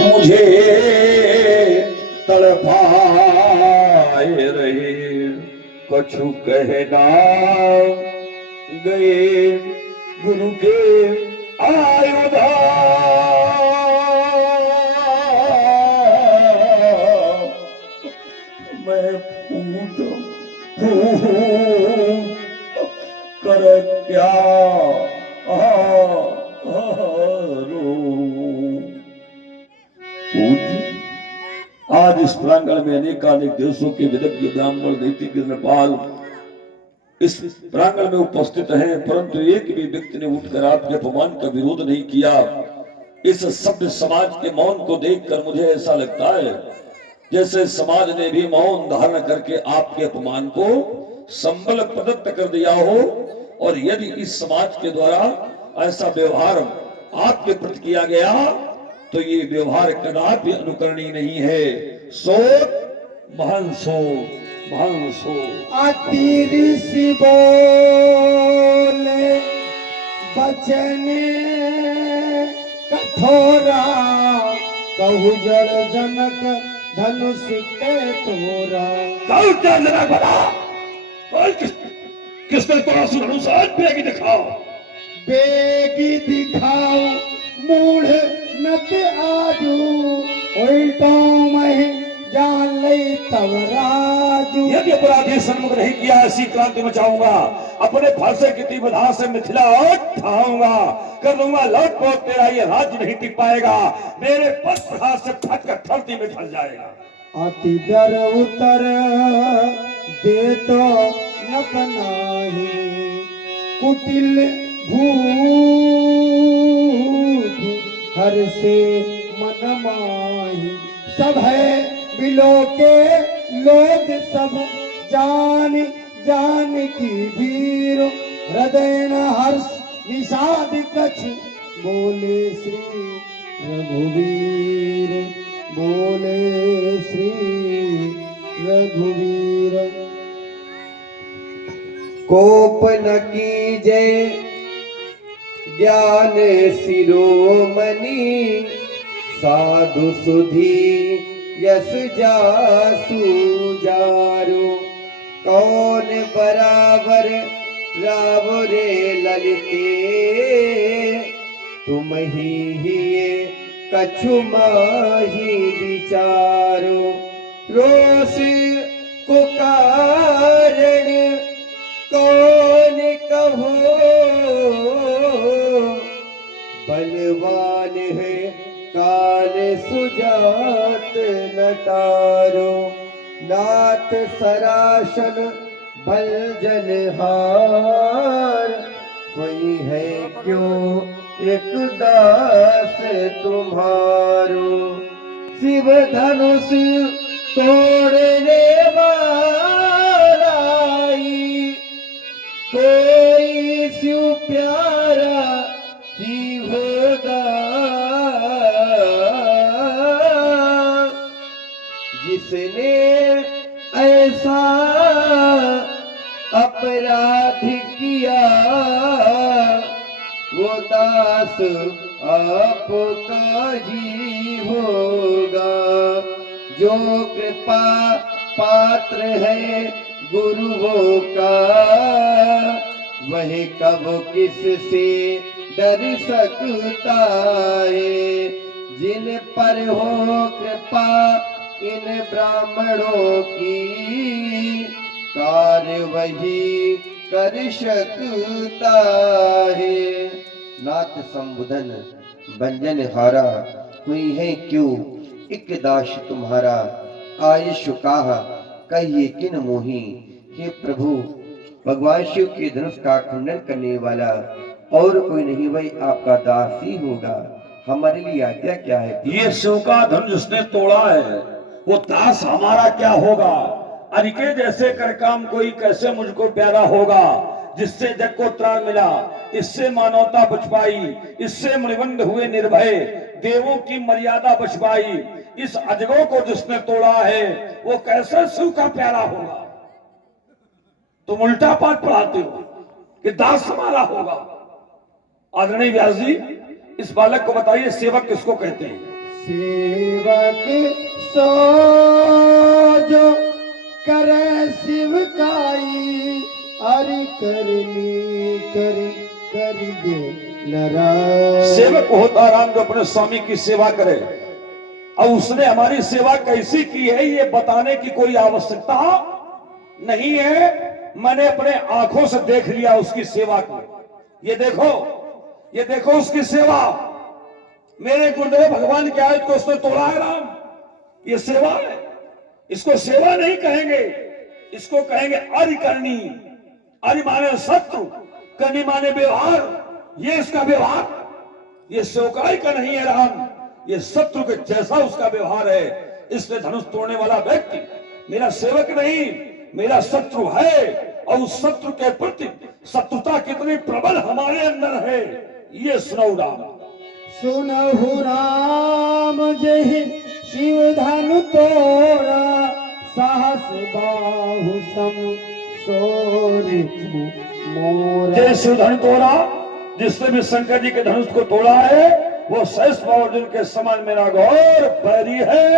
मुझे तड़पाए रहे, कछु कहना गए गुरु के आयुधा। मैं फूट कर क्या आज इस प्रांगण में अनेकानेक देशों के विदग्ध ब्राह्मण नीतिज्ञ नेपाल इस प्रांगण में उपस्थित हैं, परंतु एक भी व्यक्ति ने उठकर आपके अपमान का विरोध नहीं किया। इस सभ्य समाज के मौन को देखकर मुझे ऐसा लगता है जैसे समाज ने भी मौन धारण करके आपके अपमान को संबल प्रदत्त कर दिया हो। और यदि इस समाज के द्वारा ऐसा व्यवहार आपके प्रति किया गया तो ये व्यवहार कदापि अनुकरणीय नहीं है। सो महान सो महान सो अति ऋषि बोले बचन कठोरा, कहु जड़ जनक धनुष के तोरा। जनक बना किसने तोड़ा धनुष आज बेगी दिखाओ, बेगी दिखाओ मूढ़ नत आजू, उल्टो मह जान ले तब राजू। यदि अपराधी सन्मुख नहीं किया ऐसी क्रांति मचाऊंगा, अपने फांसे की तीव्र धार से मिथिला उठाऊंगा, कर दूंगा लौट पोट, तेरा ये राज्य नहीं टिक पाएगा, मेरे पद प्रहार से फटकर धरती में ढल जाएगा। अति डर उतर दे तो न बनाही, कुटिल भूत हर से मन माही। सब है बिलो के लोग सब जान जान की भीर, हृदय न हर्ष विषाद कछ बोले श्री रघुवीर, बोले श्री रघुवीर। कोप न कीजे ज्ञान शिरोमणि, साधु सुधी यस जासु जारो। कौन बराबर राव रे ललिते, तुम ही कछु माही विचारो। रोष को कारण कौन कहो, बलवान है काल सुजात नटारो। नाथ सरासन भलजन हार, कोई है क्यों एक दास तुम्हारो। शिव धनुष तोड़ने वालाई, कोई शिव प्यारा ही होगा। जिसने ऐसा अपराध किया, वो दास आपका ही होगा। जो कृपा पात्र है गुरुओं का, वह कब किस से डर सकता है। जिन पर हो कृपा इन ब्राह्मणों की, कार्य वही कर सकता है। नाथ संबुधन भंजन हारा, हुई है क्यों एक दास तुम्हारा। आयुष कहा कहिए किन मोही, हे प्रभु भगवान शिव के धनुष का खंडन करने वाला और कोई नहीं, वही आपका दास ही होगा। हमारे लिए आज्ञा क्या है? ये शिव का धनुष जिसने तोड़ा है वो दास हमारा क्या होगा। अनिके जैसे कर काम कोई कैसे मुझको प्यारा होगा। जिससे जग को त्राण मिला, इससे मानवता बच पाई, इससे मणिबंध हुए निर्भय, देवों की मर्यादा बच पाई। इस अजगों को जिसने तोड़ा है वो कैसे शिव का प्यारा होगा। तुम उल्टा पाठ पढ़ाते हो कि दास हमारा होगा। आदरणीय व्यास जी, इस बालक को बताइए सेवक किसको कहते हैं? सेवक सो जो करे शिवकाई, अरि करनी कर दे नाराज। सेवक होता राम जो अपने स्वामी की सेवा करे, और उसने हमारी सेवा कैसी की है ये बताने की कोई आवश्यकता नहीं है। मैंने अपने आंखों से देख लिया उसकी सेवा को। ये देखो उसकी सेवा। मेरे गुरुदेव भगवान की आयत को उसने तोड़ा है राम। ये सेवा है, इसको सेवा नहीं कहेंगे, इसको कहेंगे अरि करनी। अरि माने शत्रु, करनी माने व्यवहार। ये इसका व्यवहार, ये सेवकाई का नहीं है राम, ये शत्रु के जैसा उसका व्यवहार है। इसलिए धनुष तोड़ने वाला व्यक्ति मेरा सेवक नहीं, मेरा शत्रु है। और उस शत्रु के प्रति शत्रुता कितनी प्रबल हमारे अंदर है, ये सुनो राम। सुनहु राम जहि शिव धनु तोड़ा, साहस बाहु सम सोरि मोरा। जय शिव धनु तोड़ा, जिसने भी शंकर जी के धनुष को तोड़ा है वो शेष अर्जुन के समान मेरा घोर बैरी है।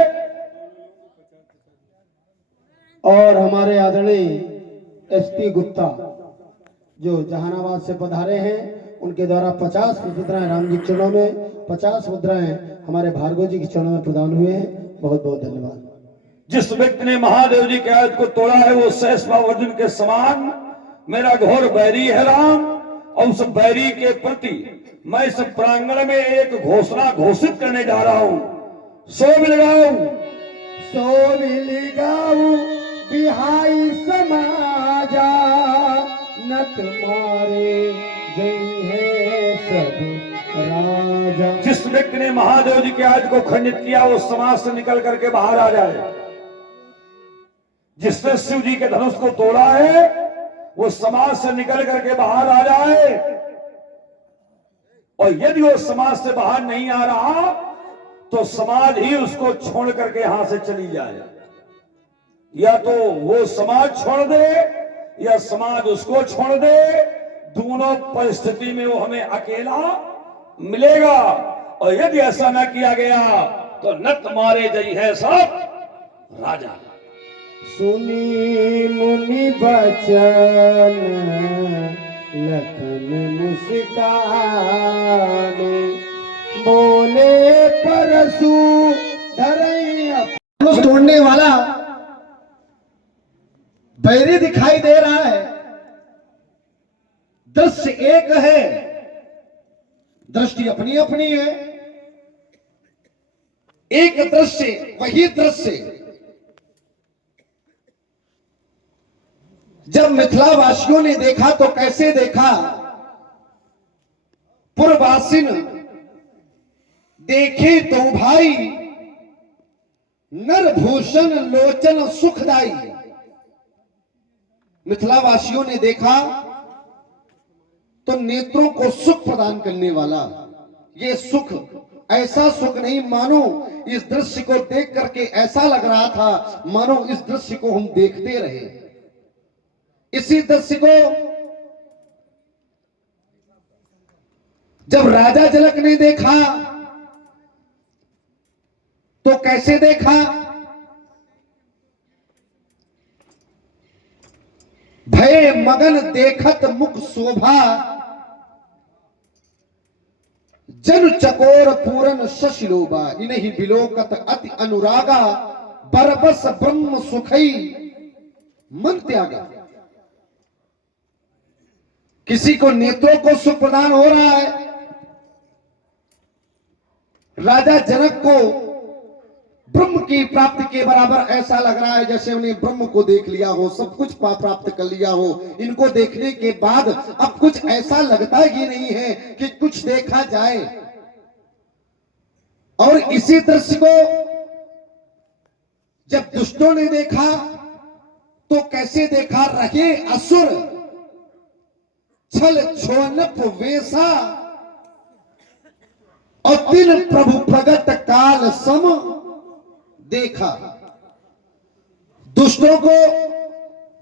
और हमारे आदरणीय एसपी गुप्ता जो जहानाबाद से पधारे हैं, उनके द्वारा 50 मुद्राएं राम जी के चरणों में, 50 मुद्राएं हमारे भार्गव जी के चरणों में प्रदान हुए हैं। बहुत बहुत धन्यवाद। जिस व्यक्ति ने महादेव जी के आयत को तोड़ा है वो शेष अर्जुन के समान मेरा घोर बैरी है राम। और उस बैरी के प्रति मैं इस प्रांगण में एक घोषणा घोषित करने जा रहा हूं। सो मिल गाऊ बिहाई समाजा, नत मारे गई है सब राजा। जिस व्यक्ति ने महादेव जी के आयत को खंडित किया वो समाज से निकल करके बाहर आ जाए। जिसने शिव जी के धनुष को तोड़ा है वो समाज से निकल करके बाहर आ जाए। और यदि वो समाज से बाहर नहीं आ रहा तो समाज ही उसको छोड़ करके यहां से चली जाए। या तो वो समाज छोड़ दे या समाज उसको छोड़ दे, दोनों परिस्थिति में वो हमें अकेला मिलेगा। और यदि ऐसा न किया गया तो नत मारे जई है सब राजा। सुनी मुनि बचन लखन मुस्काने, बोले परसु धरैया। तोड़ने वाला बैरी दिखाई दे रहा है। दृश्य एक है, दृष्टि अपनी अपनी है। एक दृश्य वही दृश्य जब मिथिलावासियों ने देखा तो कैसे देखा। पुरवासिन देखे तो भाई, नरभूषण लोचन सुखदाई। मिथिलावासियों ने देखा तो नेत्रों को सुख प्रदान करने वाला। ये सुख ऐसा सुख नहीं मानो इस दृश्य को देख करके ऐसा लग रहा था मानो इस दृश्य को हम देखते रहे। इसी दृश्य को जब राजा जनक ने देखा तो कैसे देखा। भय मगन देखत मुख शोभा, जन चकोर पूरन शशिलोभा। इन्हीं बिलोकत अति अनुरागा, बरबस ब्रह्म सुखई मन त्यागा। किसी को नेत्रों को सुख प्रदान हो रहा है। राजा जनक को ब्रह्म की प्राप्ति के बराबर ऐसा लग रहा है जैसे उन्हें ब्रह्म को देख लिया हो, सब कुछ प्राप्त कर लिया हो। इनको देखने के बाद अब कुछ ऐसा लगता ही नहीं है कि कुछ देखा जाए। और इसी दृश्य को जब दुष्टों ने देखा तो कैसे देखा। रहे असुर छल छोनप वेसा, और तिन प्रभु प्रगट काल सम देखा। दुष्टों को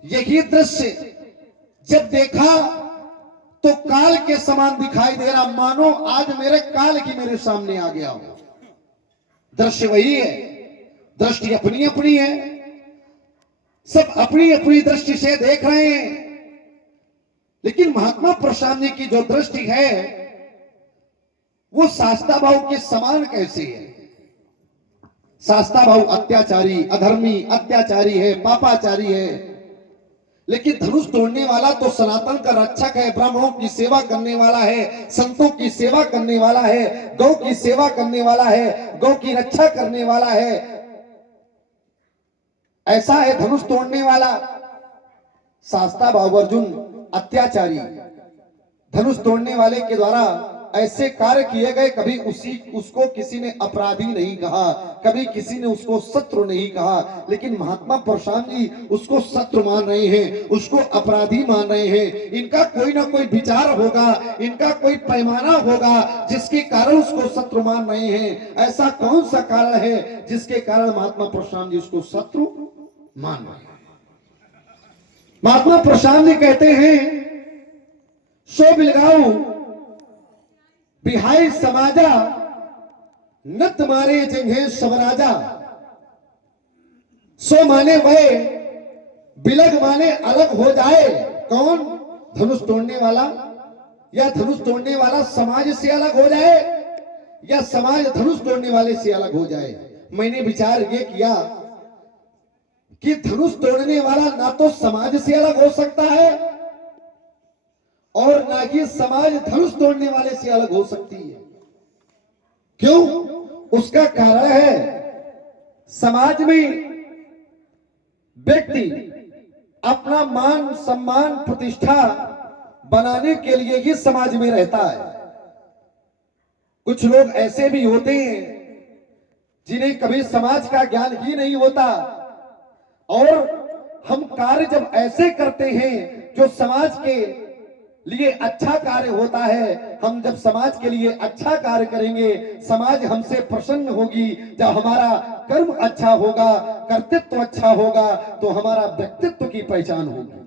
यही दृश्य जब देखा तो काल के समान दिखाई दे रहा, मानो आज मेरे काल की मेरे सामने आ गया हो। दृश्य वही है, दृष्टि अपनी अपनी है, सब अपनी अपनी दृष्टि से देख रहे हैं। लेकिन महात्मा परशुराम जी की जो दृष्टि है वो शास्ता भाव के समान कैसे है? शास्ता भाव अत्याचारी, अधर्मी, अत्याचारी है, पापाचारी है, लेकिन धनुष तोड़ने वाला तो सनातन का रक्षक है, ब्राह्मणों की सेवा करने वाला है, संतों की सेवा करने वाला है, गौ की सेवा करने वाला है, गौ की रक्षा करने वाला है। ऐसा है धनुष तोड़ने वाला। शास्ता भाव अर्जुन अत्याचारी, धनुष तोड़ने वाले के द्वारा ऐसे कार्य किए गए, कभी उसको किसी ने अपराधी नहीं कहा, कभी किसी ने उसको शत्रु नहीं कहा, लेकिन महात्मा परशुराम जी उसको शत्रु मान रहे हैं, उसको अपराधी मान रहे हैं। इनका कोई ना कोई विचार होगा, इनका कोई पैमाना होगा जिसके कारण उसको शत्रु मान रहे हैं। ऐसा कौन सा कारण है जिसके कारण महात्मा परशुराम जी उसको शत्रु मान रहे हैं? महात्मा परशुराम जी कहते हैं, सो बिलगाऊ बिहाई समाजा, नत मारे जंघे सबराजा। सो माने वह, बिलग माने अलग हो जाए। कौन? धनुष तोड़ने वाला, या धनुष तोड़ने वाला समाज से अलग हो जाए, या समाज धनुष तोड़ने वाले से अलग हो जाए। मैंने विचार ये किया कि धनुष तोड़ने वाला ना तो समाज से अलग हो सकता है और ना कि समाज धनुष तोड़ने वाले से अलग हो सकती है। क्यों? उसका कारण है, समाज में व्यक्ति अपना मान सम्मान प्रतिष्ठा बनाने के लिए ही समाज में रहता है। कुछ लोग ऐसे भी होते हैं जिन्हें कभी समाज का ज्ञान ही नहीं होता, और हम कार्य जब ऐसे करते हैं जो समाज के लिए अच्छा कार्य होता है, हम जब समाज के लिए अच्छा कार्य करेंगे, समाज हमसे प्रसन्न होगी। जब हमारा कर्म अच्छा होगा, कर्तृत्व अच्छा होगा, तो हमारा व्यक्तित्व की पहचान होगी।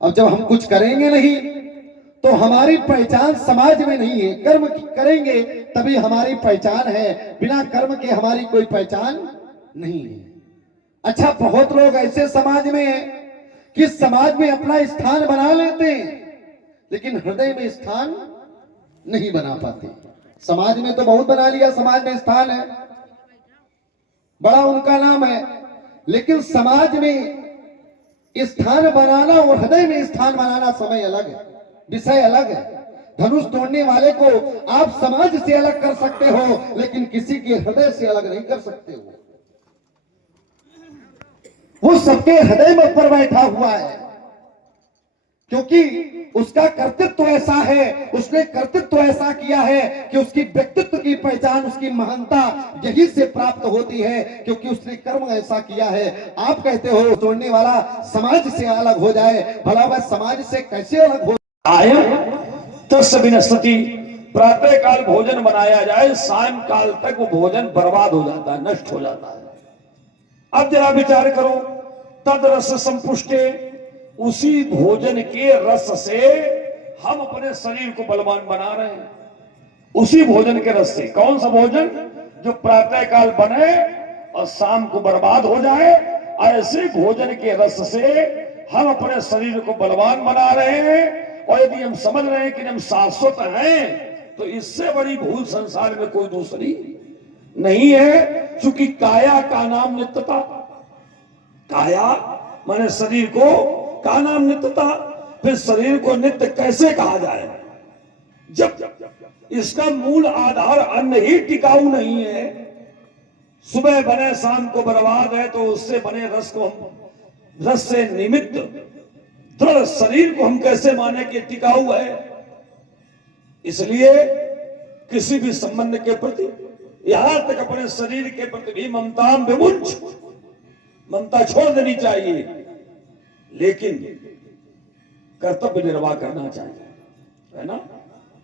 अब जब हम कुछ करेंगे नहीं तो हमारी पहचान समाज में नहीं है। कर्म करेंगे तभी हमारी पहचान है, बिना कर्म के हमारी कोई पहचान नहीं है। अच्छा, बहुत लोग ऐसे समाज में हैं कि समाज में अपना स्थान बना लेते हैं लेकिन हृदय में स्थान नहीं बना पाते। समाज में तो बहुत बना लिया, समाज में स्थान है, बड़ा उनका नाम है, लेकिन समाज में स्थान बनाना और हृदय में स्थान बनाना समय अलग है, विषय अलग है। धनुष तोड़ने वाले को आप समाज से अलग कर सकते हो, लेकिन किसी के हृदय से अलग नहीं कर सकते हो। वो सबके हृदय में ऊपर बैठा हुआ है, क्योंकि उसका कर्तृत्व ऐसा है, उसने कर्तृत्व ऐसा किया है कि उसकी व्यक्तित्व की पहचान, उसकी महानता यही से प्राप्त होती है, क्योंकि उसने कर्म ऐसा किया है। आप कहते हो तोड़ने वाला समाज से अलग हो जाए, भला वह समाज से कैसे अलग हो? आयम तस्मिनस्तति, प्रातः काल भोजन बनाया जाए, सायं काल तक वो भोजन बर्बाद हो जाता है, नष्ट हो जाता है। अब जरा विचार करो, तद रस संपुष्टे, उसी भोजन के रस से हम अपने शरीर को बलवान बना रहे हैं। उसी भोजन के रस से। कौन सा भोजन? जो प्रातः काल बने और शाम को बर्बाद हो जाए, ऐसे भोजन के रस से हम अपने शरीर को बलवान बना रहे हैं। और यदि हम समझ रहे हैं कि हम शाश्वत हैं, तो इससे बड़ी भूल संसार में कोई दूसरी नहीं है। क्योंकि काया का नाम नित्यता, काया माने शरीर को, का नाम नित्यता। फिर शरीर को नित्य कैसे कहा जाए जब इसका मूल आधार अन्न ही टिकाऊ नहीं है। सुबह बने शाम को बर्बाद है, तो उससे बने रस को हम, रस से निमित्त दृढ़ शरीर को हम कैसे माने कि टिकाऊ है? इसलिए किसी भी संबंध के प्रति, यहां तक अपने शरीर के प्रति भी ममता विमुंच, ममता छोड़ देनी चाहिए, लेकिन कर्तव्य निर्वाह करना चाहिए, है ना?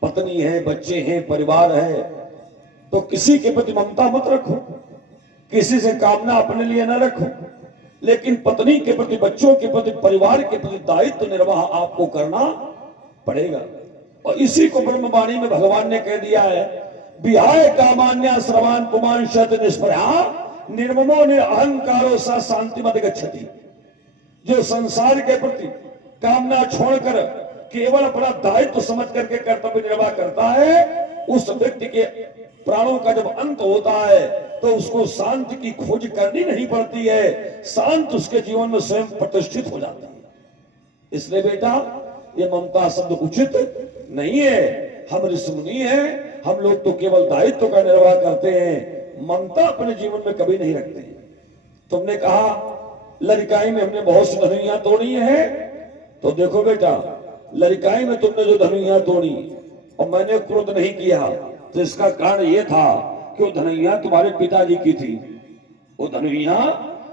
पत्नी है, बच्चे हैं, परिवार है, तो किसी के प्रति ममता मत रखो, किसी से कामना अपने लिए न रखो, लेकिन पत्नी के प्रति, बच्चों के प्रति, परिवार के प्रति दायित्व निर्वाह आपको करना पड़ेगा। और इसी को ब्रह्मवाणी में भगवान ने कह दिया है विहाय कामान्या श्रवान पुमान शत निष्प्रया निर्ममो ने अहंकारो सा शांति मत गच्छति। जो संसार के प्रति कामना छोड़कर केवल अपना दायित्व समझ करके कर्तव्य निर्वाह करता है, उस व्यक्ति के प्राणों का जब अंत होता है तो उसको शांति की खोज करनी नहीं पड़ती है, शांत उसके जीवन में स्वयं प्रतिष्ठित हो जाती है। इसलिए बेटा ये ममता शब्द उचित नहीं है। हम ऋषि मुनि हैं, हम लोग तो केवल दायित्व का निर्वाह करते हैं, ममता अपने जीवन में कभी नहीं रखते हैं। तुमने कहा लड़काई में हमने बहुत सी धनुइयां तोड़ी हैं, तो देखो बेटा लड़काई में तुमने जो धनुइयां तोड़ी और मैंने क्रोध नहीं किया, तो इसका कारण यह था कि वो धनुइयां तुम्हारे पिताजी की थी। वो धनुइयां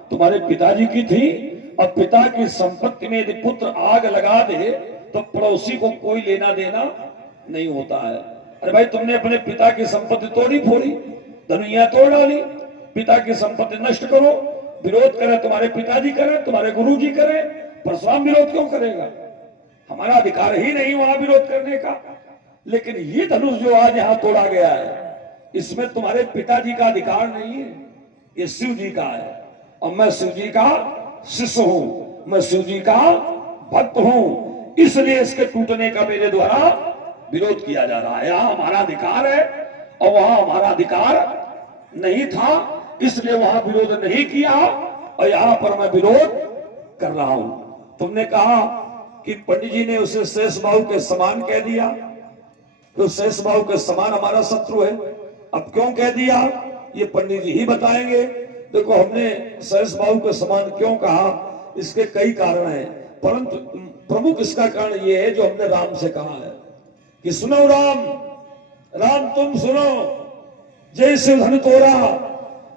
तुम्हारे पिताजी की थी, और पिता की संपत्ति में यदि पुत्र आग लगा दे तो पड़ोसी को कोई लेना देना नहीं होता है। अरे भाई तुमने अपने पिता की संपत्ति तोड़ी फोड़ी, धनुइयां तोड़ डाली, पिता की संपत्ति नष्ट करो, विरोध करे तुम्हारे पिताजी करे, तुम्हारे गुरुजी करे, परशुराम विरोध क्यों करेगा? हमारा अधिकार ही नहीं वहां विरोध करने का। लेकिन ये धनुष जो आज यहां तोड़ा गया है, इसमें तुम्हारे पिताजी का अधिकार नहीं है, ये शिव जी का है। और मैं शिव जी का शिष्य हूं, मैं शिव जी का भक्त हूं, इसलिए इसके टूटने का मेरे द्वारा विरोध किया जा रहा है। यहां हमारा अधिकार है और वहां हमारा अधिकार नहीं था, इसलिए वहां विरोध नहीं किया और यहां पर मैं विरोध कर रहा हूं। तुमने कहा कि पंडित जी ने उसे शेष बाहु के समान कह दिया, तो शेष बाहु के समान हमारा शत्रु है। अब क्यों कह दिया ये पंडित जी ही बताएंगे। देखो हमने शेष बाहु के समान क्यों कहा, इसके कई कारण हैं, परंतु प्रमुख इसका कारण ये है जो हमने राम से कहा है कि सुनो राम, राम तुम सुनो, जैसे धन तोड़ा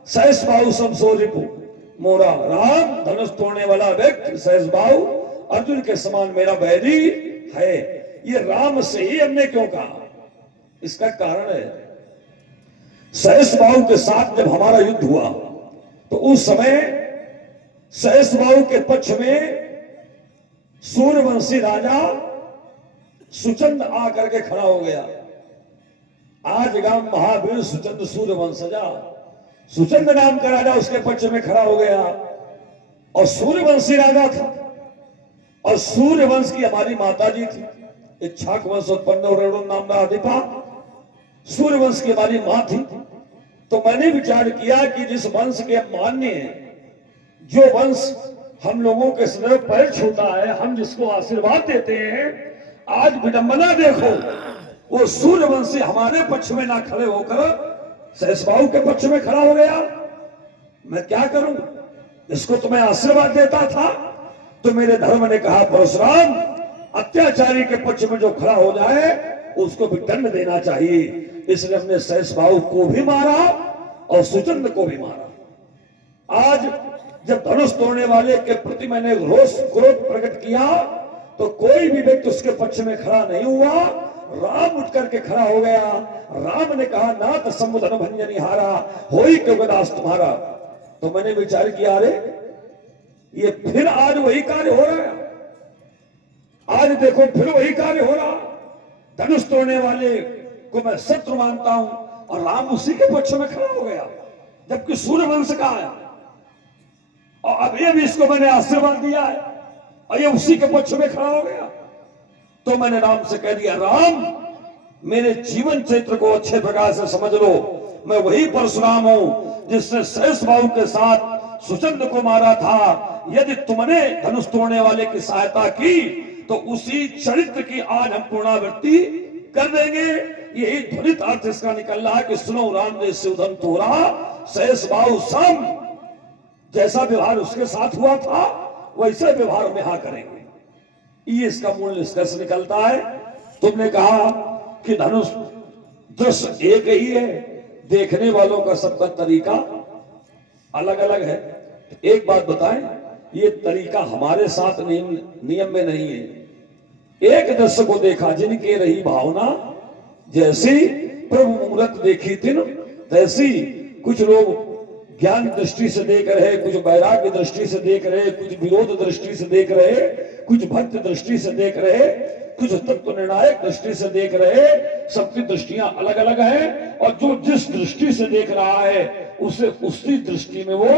शेष बाहु सब सो रिपु मोरा। राम धनुष तोड़ने वाला व्यक्ति शेष बाहु अर्जुन के समान मेरा बैरी है। ये राम से ही हमने क्यों कहा, इसका कारण है शेष बाहु के साथ जब हमारा युद्ध हुआ तो उस समय शेष बाहु के पक्ष में सूर्यवंशी राजा सुचंद आकर के खड़ा हो गया। आज गांव महावीर सुचंद सूर्यवंशजा, सुचंद नाम का राजा उसके पक्ष में खड़ा हो गया और सूर्यवंशी राजा था। और सूर्यवंश की हमारी माता जी थी, इच्छाक वंश उत्पन्न रेणु नाम अधिपा, सूर्यवंश की हमारी मां थी। तो मैंने विचार किया कि जिस वंश के मान्य हैं, जो वंश हम लोगों के सदैव पैर छूता है, हम जिसको आशीर्वाद देते हैं, आज विडंबना देखो वो सूर्यवंशी हमारे पक्ष में ना खड़े होकर शेष बाहु के पक्ष में खड़ा हो गया। मैं क्या करूं, इसको तुम्हें आशीर्वाद देता था तो मेरे धर्म ने कहा परशुराम अत्याचारी के पक्ष में जो खड़ा हो जाए उसको भी दंड देना चाहिए। इसलिए हमने शेष बाहु को भी मारा और सुचंद को भी मारा। आज जब धनुष तोड़ने वाले के प्रति मैंने रोष क्रोध प्रकट किया तो कोई भी व्यक्ति उसके पक्ष में खड़ा नहीं हुआ, राम उठ करके खड़ा हो गया। राम ने कहा नाथ समुद्र भंजनी हारा होई क्यों दास तुम्हारा। तो मैंने विचार किया अरे ये फिर आज वही कार्य हो रहा है, आज देखो फिर वही कार्य हो रहा। धनुष तोड़ने वाले को मैं शत्रु मानता हूं और राम उसी के पक्ष में खड़ा हो गया, जबकि सूर्यवंश का है। और अब ये भी इसको मैंने आशीर्वाद दिया है और ये उसी के पक्ष में खड़ा हो गया। तो मैंने राम से कह दिया राम मेरे जीवन चरित्र को अच्छे प्रकार से समझ लो, मैं वही परशुराम हूं जिसने शेष बाहु के साथ सुचंद को मारा था। यदि तुमने धनुष तोड़ने वाले की सहायता की तो उसी चरित्र की आज हम पुनरावृत्ति कर देंगे। यही ध्वनित अर्थ इसका निकल रहा है कि सुनो राम ने शिवधन तोड़ा शेष बाहु सम, जैसा व्यवहार उसके साथ हुआ था वैसे व्यवहार में यहां करेंगे। ये इसका मूल निष्कर्ष निकलता है। तुमने कहा कि धनुष दृश्य एक ही है, देखने वालों का सबका तरीका अलग अलग है। एक बात बताएं, ये तरीका हमारे साथ नियम में नहीं है। एक दृश्य को देखा जिनके रही भावना, जैसी प्रभु मूरत देखी तिन तैसी। कुछ लोग ज्ञान दृष्टि से देख रहे, कुछ वैराग्य दृष्टि से देख रहे, कुछ विरोध दृष्टि से देख रहे, कुछ भक्त दृष्टि से देख रहे। कुछ तत्व निर्णायक दृष्टि से देख रहे, सबकी दृष्टियां अलग अलग हैं और जो जिस दृष्टि से देख रहा है उसे उसी दृष्टि में वो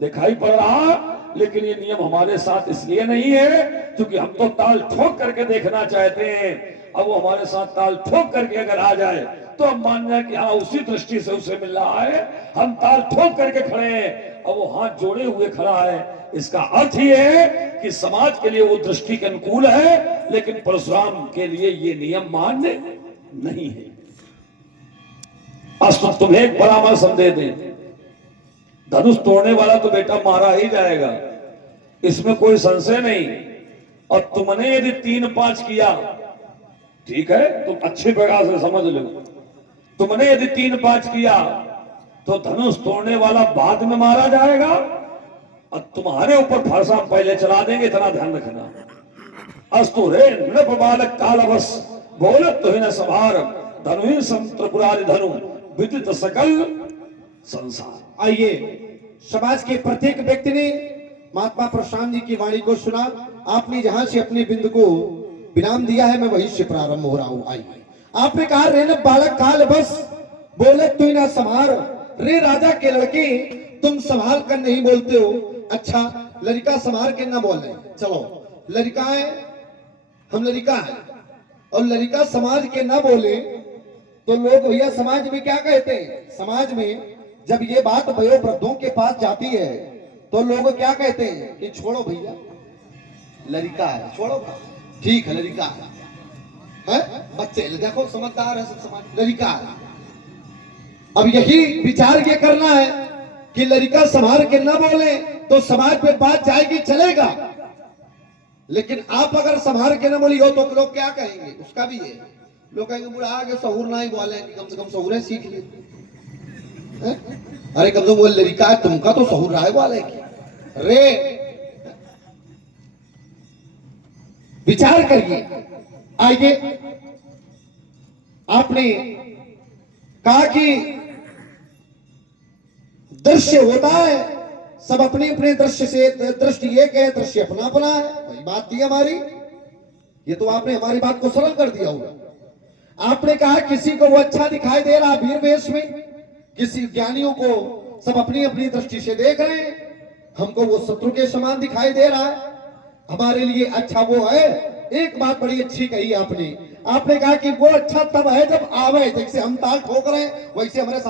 दिखाई पड़ रहा। लेकिन ये नियम हमारे साथ इसलिए नहीं है क्योंकि हम तो ताल ठोक करके देखना चाहते हैं। अब वो हमारे साथ ताल ठोक करके अगर आ जाए तो हम मान जाए कि हाँ उसी दृष्टि से उसे मिल रहा है, हम ताल ठोक करके खड़े हैं, अब वो हाथ जोड़े हुए खड़ा है। इसका अर्थ ये है कि समाज के लिए वो दृष्टि के अनुकूल है, लेकिन परशुराम के लिए ये नियम मान्य नहीं है। अस्तु तुम्हें एक परामर्श हम दे दें, धनुष तोड़ने वाला तो बेटा मारा ही जाएगा, इसमें कोई संशय नहीं। और तुमने यदि 3-5 किया, ठीक है, तुम अच्छी प्रकार से समझ लो, तुमने यदि 3-5 किया तो धनुष तोड़ने वाला बाद में मारा जाएगा और तुम्हारे ऊपर फरसा पहले चला देंगे, इतना ध्यान रखना। अस्तु रे नृप बालक कालवश बोलत तो ही न सभार धनु संतपुरारि धनु विदित सकल संसार। आइए, समाज के प्रत्येक व्यक्ति ने महात्मा परशुराम जी की वाणी को सुना। आपने जहां से अपने बिंदु को विराम दिया है, मैं वहीं से प्रारंभ हो रहा हूं। आइए, आपने कहा रे न बालक काल बस बोले तू ना संभार, रे राजा के लड़के तुम संभाल कर नहीं बोलते हो। अच्छा, लड़का संभाल के ना बोले, चलो लड़का है, हम लड़का है, और लड़का समाज के ना बोले तो लोग भैया समाज में क्या कहते हैं? समाज में जब ये बात वयोवृद्धों के पास जाती है तो लोग क्या कहते हैं कि छोड़ो भैया, लड़का है, छोड़ो, ठीक है लड़का है, बच्चे देखो समझदार है, सब समाज लड़का है। अब यही विचार ये करना है कि लड़का संभाल के ना बोले तो समाज में बात जाएगी, चलेगा। लेकिन आप अगर संभाल के ना बोली हो तो लोग क्या कहेंगे? उसका भी है, लोग कहेंगे बुढ़ा आगे सहूर ना ही बोले, कम से कम सहूर सीख लिए। अरे कम से कम वो लड़का है, तुमका तो सहूर रहा है वाले रे। विचार करिए। आइए, आपने कहा कि दृश्य होता है, सब अपने अपने दृश्य से, दृष्टि एक है, दृश्य अपना अपना है, वही बात थी हमारी। ये तो आपने हमारी बात को सरल कर दिया होगा। आपने कहा किसी को वो अच्छा दिखाई दे रहा वीर वेश में, किसी ज्ञानियों को सब अपनी अपनी दृष्टि से देख रहे हैं, हमको वो शत्रु के समान दिखाई दे रहा है, हमारे लिए अच्छा वो है। एक बात बड़ी अच्छी कही आपने, आपने कहा कि वो अच्छा तब है जब आवे, जैसे हम ताल ठोक रहे हैं वैसे हमारे